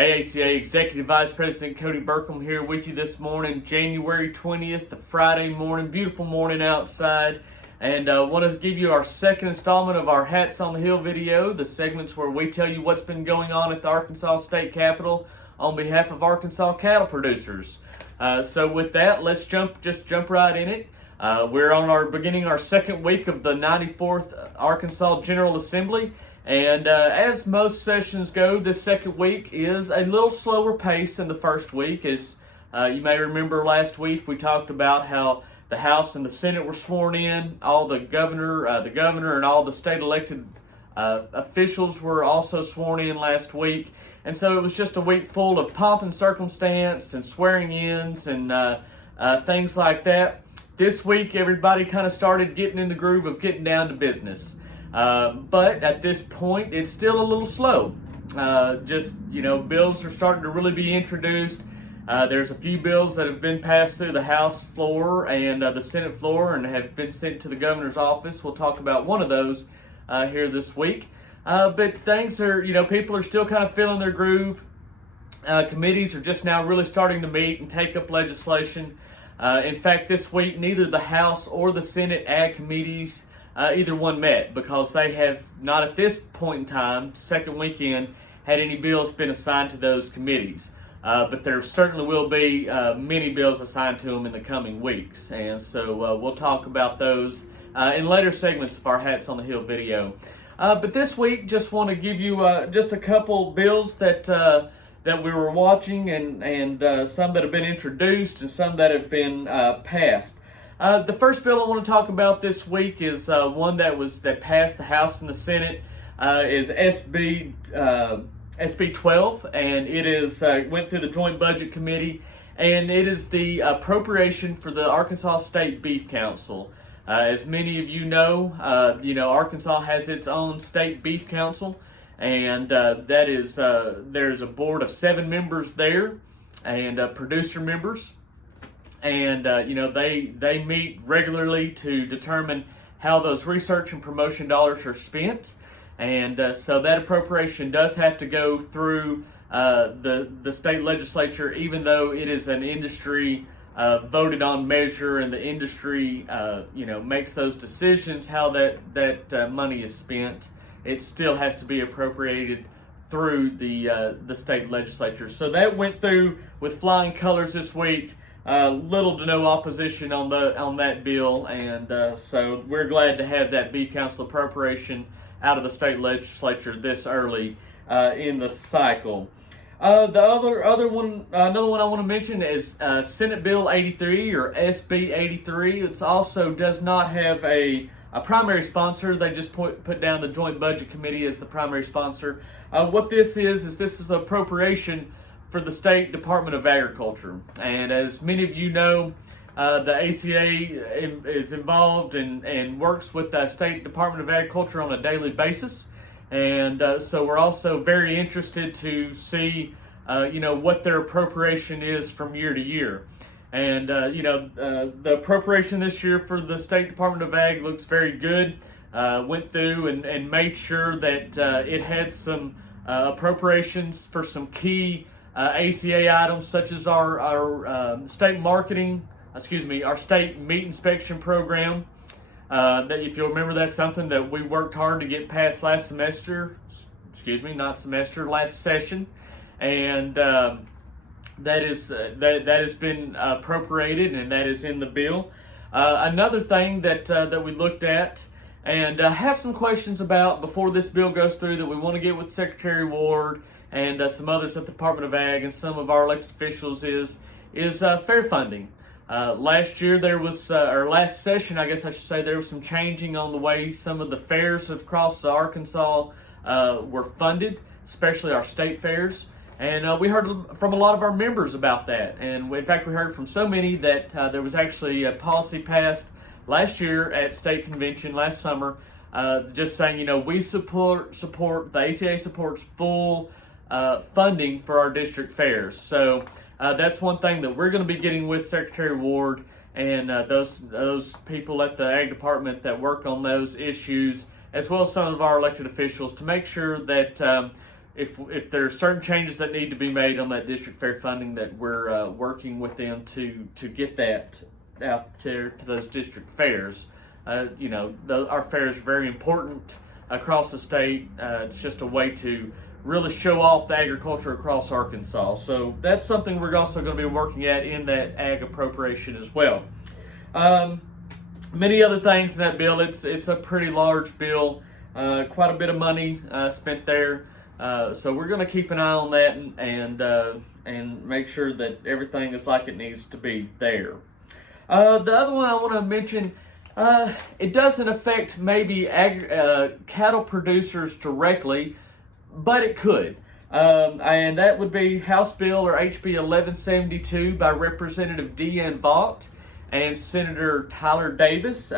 AACA Executive Vice President Cody Burkham here with you this morning, January 20th, the Friday morning, beautiful morning outside. And I want to give you our second installment of our Hats on the Hill video, the segments where we tell you what's been going on at the Arkansas State Capitol on behalf of Arkansas cattle producers. So with that, let's jump right in it. We're beginning our second week of the 94th Arkansas General Assembly. And as most sessions go, this second week is a little slower pace than the first week. As you may remember, last week we talked about how the House and the Senate were sworn in. All the governor and all the state elected officials were also sworn in last week. And so it was just a week full of pomp and circumstance and swearing-ins and things like that. This week, everybody kind of started getting in the groove of getting down to business. But at this point, it's still a little slow. Bills are starting to really be introduced. There's a few bills that have been passed through the House floor and the Senate floor and have been sent to the governor's office. We'll talk about one of those here this week. But things are, people are still kind of feeling their groove. Committees are just now really starting to meet and take up legislation. In fact, this week, neither the House or the Senate Ag committees either one met because they have not at this point in time, second weekend, had any bills been assigned to those committees. But there certainly will be many bills assigned to them in the coming weeks. And so we'll talk about those in later segments of our Hats on the Hill video. But this week, just want to give you just a couple bills that we were watching and some that have been introduced and some that have been passed. The first bill I want to talk about this week is one that passed the House and the Senate. Is SB12, and it is went through the Joint Budget Committee, and it is the appropriation for the Arkansas State Beef Council. As many of you know, Arkansas has its own State Beef Council, and that is there's a board of 7 members there, and producer members. And they meet regularly to determine how those research and promotion dollars are spent, and so that appropriation does have to go through the state legislature, even though it is an industry voted on measure, and the industry makes those decisions how that money is spent. It still has to be appropriated through the state legislature. So that went through with flying colors this week. Little to no opposition on that bill, and so we're glad to have that Beef Council appropriation out of the state legislature this early in the cycle. Another one I want to mention is Senate Bill 83 or SB83. It also does not have a primary sponsor. They just put down the Joint Budget Committee as the primary sponsor. What this is this is an appropriation for the State Department of Agriculture. And as many of you know, the ACA is involved and works with the State Department of Agriculture on a daily basis. And so we're also very interested to see, what their appropriation is from year to year. And, the appropriation this year for the State Department of Ag looks very good. Went through and made sure that it had some appropriations for some key ACA items such as our state our state meat inspection program. That if you'll remember, that's something that we worked hard to get passed last last session, and that has been appropriated, and that is in the bill. Another thing that we looked at and have some questions about before this bill goes through that we want to get with Secretary Ward and some others at the Department of Ag and some of our elected officials is fair funding. Last year last session, I guess I should say, there was some changing on the way some of the fairs across Arkansas were funded, especially our state fairs. And we heard from a lot of our members about that. And in fact, we heard from so many that there was actually a policy passed last year at state convention last summer, just saying, we support the ACA supports full funding for our district fairs. So that's one thing that we're going to be getting with Secretary Ward and those people at the Ag Department that work on those issues, as well as some of our elected officials, to make sure that if there are certain changes that need to be made on that district fair funding, that we're working with them to get that out there to those district fairs. Our fairs are very important across the state. It's just a way to really show off the agriculture across Arkansas. So that's something we're also going to be working at in that Ag Appropriation as well. Many other things in that bill. It's a pretty large bill, quite a bit of money spent there. So we're going to keep an eye on that and make sure that everything is like it needs to be there. The other one I want to mention, it doesn't affect maybe cattle producers directly, but it could. And that would be House Bill or HB 1172 by Representative Deanne Vaught and Senator Tyler Davis.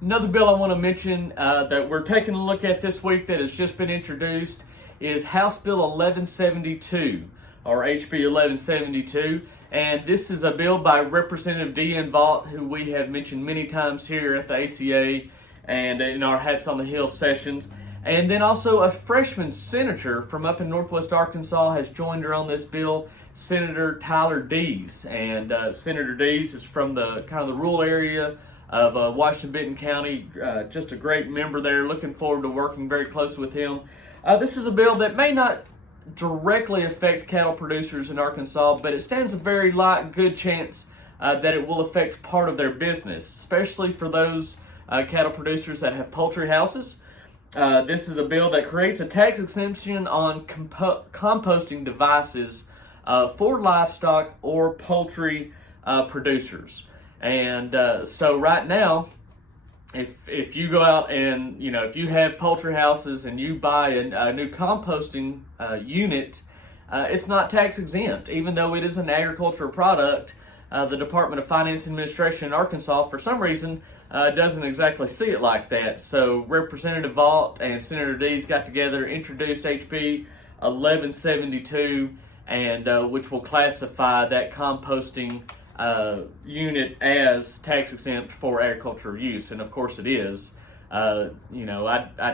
Another bill I want to mention that we're taking a look at this week that has just been introduced is House Bill 1172 or HB 1172. And this is a bill by Representative Deanne Vaught, who we have mentioned many times here at the ACA and in our Hats on the Hill sessions. And then also a freshman senator from up in Northwest Arkansas has joined her on this bill, Senator Tyler Dees. And Senator Dees is from the kind of the rural area of Washington-Benton County. Just a great member there. Looking forward to working very closely with him. This is a bill that may not directly affect cattle producers in Arkansas, but it stands a very good chance that it will affect part of their business, especially for those cattle producers that have poultry houses. This is a bill that creates a tax exemption on composting devices for livestock or poultry producers. And so right now, if you go out and, if you have poultry houses and you buy a new composting unit, it's not tax exempt, even though it is an agricultural product. The Department of Finance and Administration in Arkansas, for some reason, doesn't exactly see it like that. So Representative Vaught and Senator Dees got together, introduced HB 1172, and which will classify that composting unit as tax exempt for agricultural use, and of course it is. I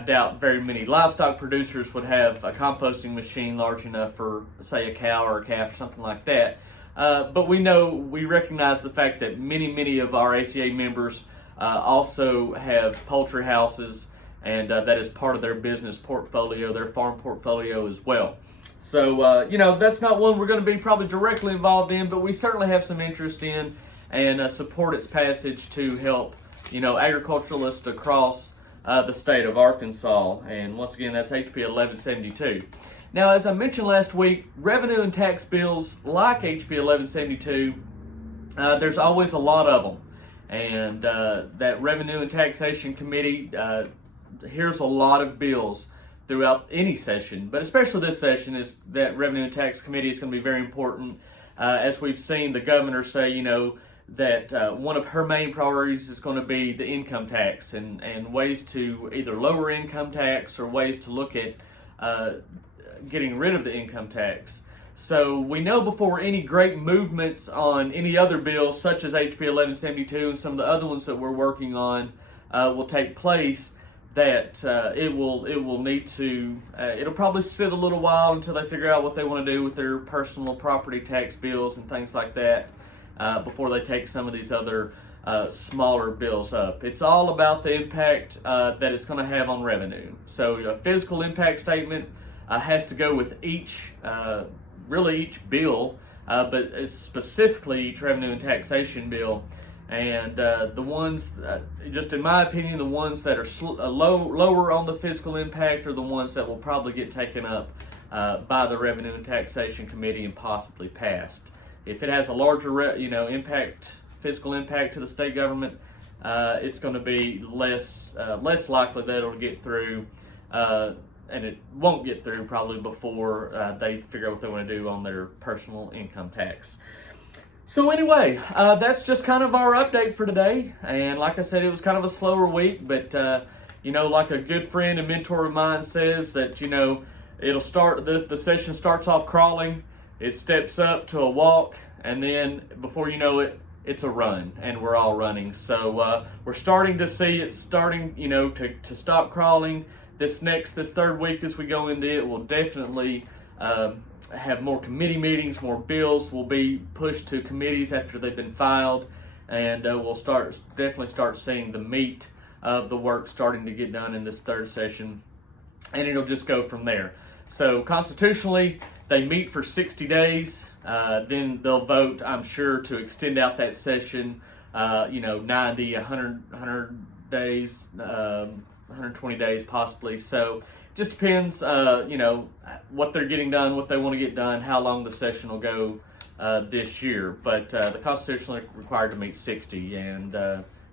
doubt very many livestock producers would have a composting machine large enough for, say, a cow or a calf or something like that. But we recognize the fact that many of our ACA members also have poultry houses, and that is part of their business portfolio, their farm portfolio as well. So, that's not one we're going to be probably directly involved in, but we certainly have some interest in and support its passage to help, agriculturalists across the state of Arkansas. And once again, that's HB 1172. Now, as I mentioned last week, revenue and tax bills like HB 1172, there's always a lot of them. And that Revenue and Taxation Committee hears a lot of bills throughout any session, but especially this session, is that Revenue and Tax Committee is going to be very important. As we've seen the governor say, that one of her main priorities is going to be the income tax and ways to either lower income tax or ways to look at getting rid of the income tax. So we know before any great movements on any other bills, such as HB 1172 and some of the other ones that we're working on will take place, that it'll probably sit a little while until they figure out what they want to do with their personal property tax bills and things like that before they take some of these other smaller bills up. It's all about the impact that it's going to have on revenue. So a physical impact statement has to go with each bill, but specifically each revenue and taxation bill. And the ones, just in my opinion, the ones that are lower on the fiscal impact are the ones that will probably get taken up by the Revenue and Taxation Committee and possibly passed. If it has a larger, fiscal impact to the state government, it's going to be less likely that it'll get through, and it won't get through probably before they figure out what they want to do on their personal income tax. So anyway, that's just kind of our update for today. And like I said, it was kind of a slower week, but like a good friend and mentor of mine says that, it'll start, the session starts off crawling, it steps up to a walk, and then before you know it, it's a run, and we're all running. So we're starting to see it starting, to stop crawling, this third week as we go into it, we'll definitely have more committee meetings, more bills will be pushed to committees after they've been filed, and we'll definitely start seeing the meat of the work starting to get done in this third session, and it'll just go from there. So constitutionally, they meet for 60 days, then they'll vote, I'm sure, to extend out that session, 90, 100 days, 120 days possibly. So just depends, what they're getting done, what they want to get done, how long the session will go this year. But the Constitution is required to meet 60, and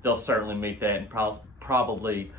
they'll certainly meet that and probably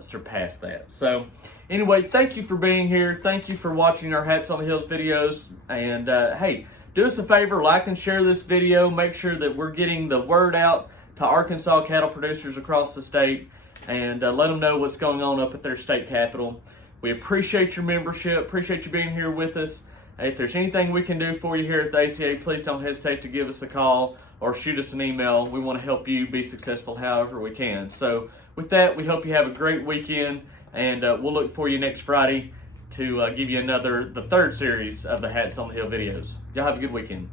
surpass that. So anyway, thank you for being here. Thank you for watching our Hats on the Hills videos. And hey, do us a favor, like and share this video. Make sure that we're getting the word out to Arkansas cattle producers across the state, and let them know what's going on up at their state capitol. We appreciate your membership, appreciate you being here with us. If there's anything we can do for you here at the ACA, please don't hesitate to give us a call or shoot us an email. We want to help you be successful however we can. So with that, we hope you have a great weekend, and we'll look for you next Friday to give you the third series of the Hats on the Hill videos. Y'all have a good weekend.